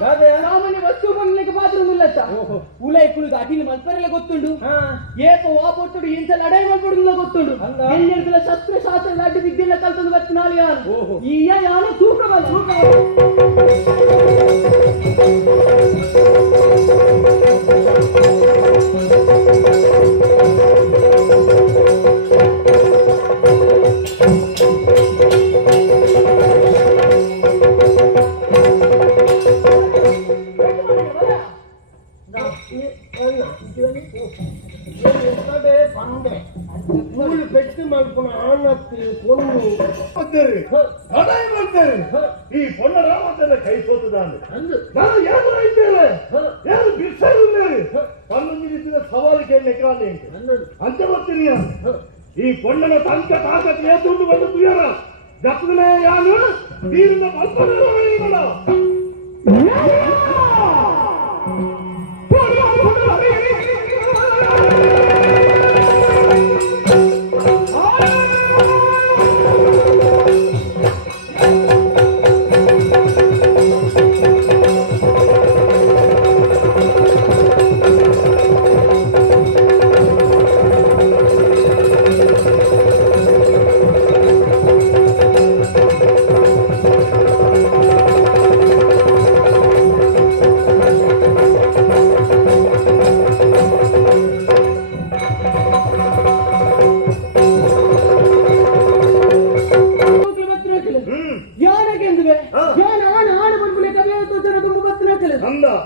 ದಾದೆಯ ಸಾಮಾನ್ಯ ವಸ್ತು ಕೊಡ್ಲಿಕ್ಕೆ ಬಾತ್ರೂಮ್ ಇಲ್ಲತ್ತ ಉಲೈ ಕುಳಿದು ಅಡಿನ ಮಲ್ಪರೆಲ್ಲ ಗೊತ್ತುಂಡು ಏಪ ವಾಪೊಟ್ಟುಡು ಇಂತೆಲ್ಲ ಅಡೈ ಮಾಡ್ಕೊಡುದಿಲ್ಲ ಗೊತ್ತುಂಡು ಎಲ್ಲಿರ್ದಿಲ್ಲ ಶಸ್ತ್ರ ಶಾಸ್ತ್ರ ಅಡ್ಡಿ ಬಿದ್ದಿಲ್ಲ ಕಲ್ತಂದು ಬತ್ತು ನಾಳೆ ಯಾರು ಈಗ ಯಾರು ತೂಕವಲ್ಲ పెట్టి మలుపున ఆనత్తి పొన్ను ఈ పొన్న రామంటే కై సోతుదాన్ని ನಾನು ಯಾರು ಇದ್ದೇವೆ ಯಾರು ಬಿರ್ಸಾಗಿದ್ದಾರೆ ಕಣ್ಣು ಸವಾಲಿಗೆ ನೆಕ್ರಾನೆ ಅಂತ ಗೊತ್ತೀನಿ ಈ ಪೊಣ್ಣನ ತಂಕ ತಾಕತ್ ಏತುಂಡು ಬಂದು ತುಯರ ಜಪ್ಪನೆ ಯಾನು ನೀರಿನ ಮಲ್ಪನ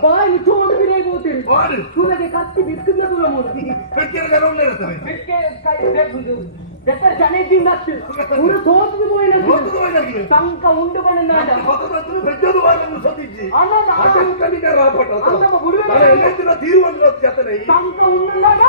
ಬಾಯಿ ಚೋಡು ಬಿಡೇ ಹೋಗ್ತೀರಿ ತುಲಗೆ ಕತ್ತಿ ಬಿಸ್ಕಿಲ್ಲ ತುಲ ಮೂರು ಬೆಟ್ಟರ್ ಜನೇದಿಂದ ಊರು ತೋಪು ಹೋಯಿನ ತಂಕ ಉಂಡು ಬಂದ ತಂಕ ಉಂಡಾಗ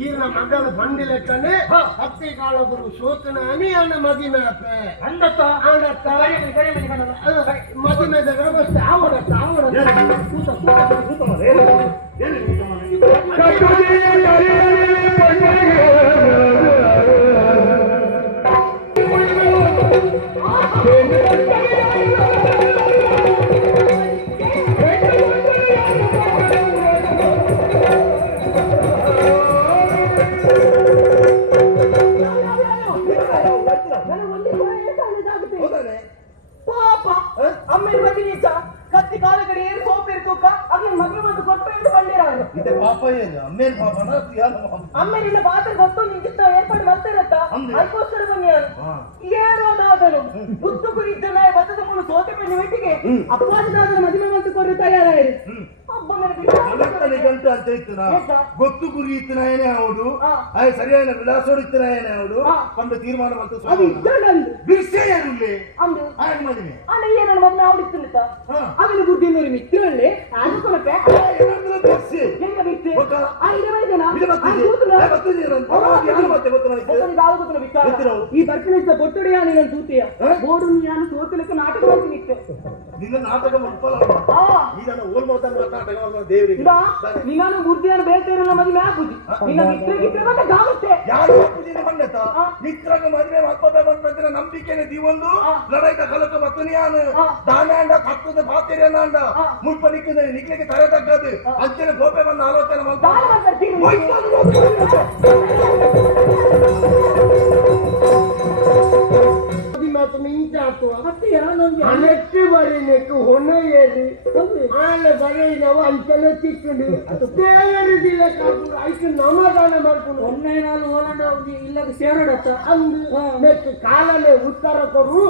ఈయన మగలు బండి లెక్కనే హత్తి కాలగురు సోకన అని ఆయన మది మేపే మది మీద వస్తే ఆవడత ಕತ್ತಿ ಕಾಲ ಕಡೆ ಏನು ಸೋಪ್ ಇರ್ತಕ್ಕ ಅದ್ರ ಮಗಳು ಬಂದು ಕೊಟ್ಟು ಎಂದು ಬಂದಿರಾನು ಇದೆ ಪಾಪ ಏನು ಅಮ್ಮೇನ್ ಪಾಪನ ಅಮ್ಮೇನಿನ ಪಾತ್ರ ಗೊತ್ತು ನಿಂಗಿತ್ತ ಏರ್ಪಾಡು ಮಾಡ್ತಾರತ್ತ ಅದಕ್ಕೋಸ್ಕರ ಬನ್ನಿಯಾನು ಏರೋದಾದನು ಗುತ್ತು ಕುರಿತ ನಾಯ ಬತ್ತದ ಮೂಲ ಸೋತೆ ಬೆನ್ನು ವೆಟ್ಟಿಗೆ ಅಪ್ಪಾಜನಾದನ ಮದುವೆ ಮಂತು ಕೊಟ್ಟು ತಯಾರಾಯಿರು ಗಂಟು ಅಂತ ಇತ್ತನ ಗೊತ್ತು ಗುರಿ ಇತ್ತನಾಯನೇ ಅವಡು ಸರಿಯಾದ ವಿಳಾಸೋಡು ಇತ್ತನಾಯನೇ ಅವಡು ಒಂದು ತೀರ್ಮಾನ ಬಂತು ಬಿರ್ಸೆ ಯಾರು ಮದುವೆ ಅಲ್ಲ ಏನ ಮದ್ನ ಅವಡಿತ್ತಿಲ್ಲ ಅವನ ಬುದ್ಧಿ ನೋಡಿ ಮಿತ್ರಳ್ಳಿ ಅನುಕೂಲಕ್ಕೆ ಹೆಂಗ ಬಿಟ್ಟೆ ಈ ಬರ್ತಿನ ಕೊಟ್ಟಡಿ ನಾನು ಸೂತಿಯ ಬೋಡು ನಾನು ಸೋತಲಕ್ಕೆ ನಾಟಕ ಮಾಡ್ತೀನಿ ನಿನ್ನ ನಾಟಕ ನೀನು ಬುದ್ಧಿಯನ್ನು ಬೇಳ್ತಿರಲ್ಲ ಮದುವೆ ಆಗುದು ನಿನ್ನ ಮಿತ್ರಗಿದ್ರೆ ಮತ್ತೆ ಗಾಗುತ್ತೆ ಯಾರು ಮಿತ್ರಗ ಮದುವೆ ಮಕ್ಕಳ ನಂಬಿಕೆನೆ ದೀವೊಂದು ಲಡಾಯ್ತ ಕಲಕ ಮತ್ತನಿಯಾನು ದಾನಾಂಡ ಕತ್ತದ ಪಾತಿರೇನಾಂಡ ಮುಳ್ಪನಿಕ್ಕಿದ್ರೆ ನಿಕ್ಲಿಕ್ಕೆ ತರೆ ತಕ್ಕದು ಅಜ್ಜನ ಗೋಪೆ ಬಂದ ಆಲೋಚನೆ ಅನೆಟ್ಟು ಬರೀನೆಕ್ಕು ಹೊನೆಯಲ್ಲಿ ಆಲೆ ಬರೀನವ ಅಂಚನೆ ತಿಕ್ಕಂಡು ದೇವರಿದಿಲ್ಲ ಕಾಪುರು ಐದು ನಮಗಾನ ಮಾಡ್ಕೊಂಡು ಒನ್ನೆ ನಾನು ಹೋರಾಡ ಇಲ್ಲ ಸೇರೋಡತ್ತ ಅಂದು ನೆಕ್ಕು ಕಾಲನೆ ಉತ್ತರ ಕೊಡು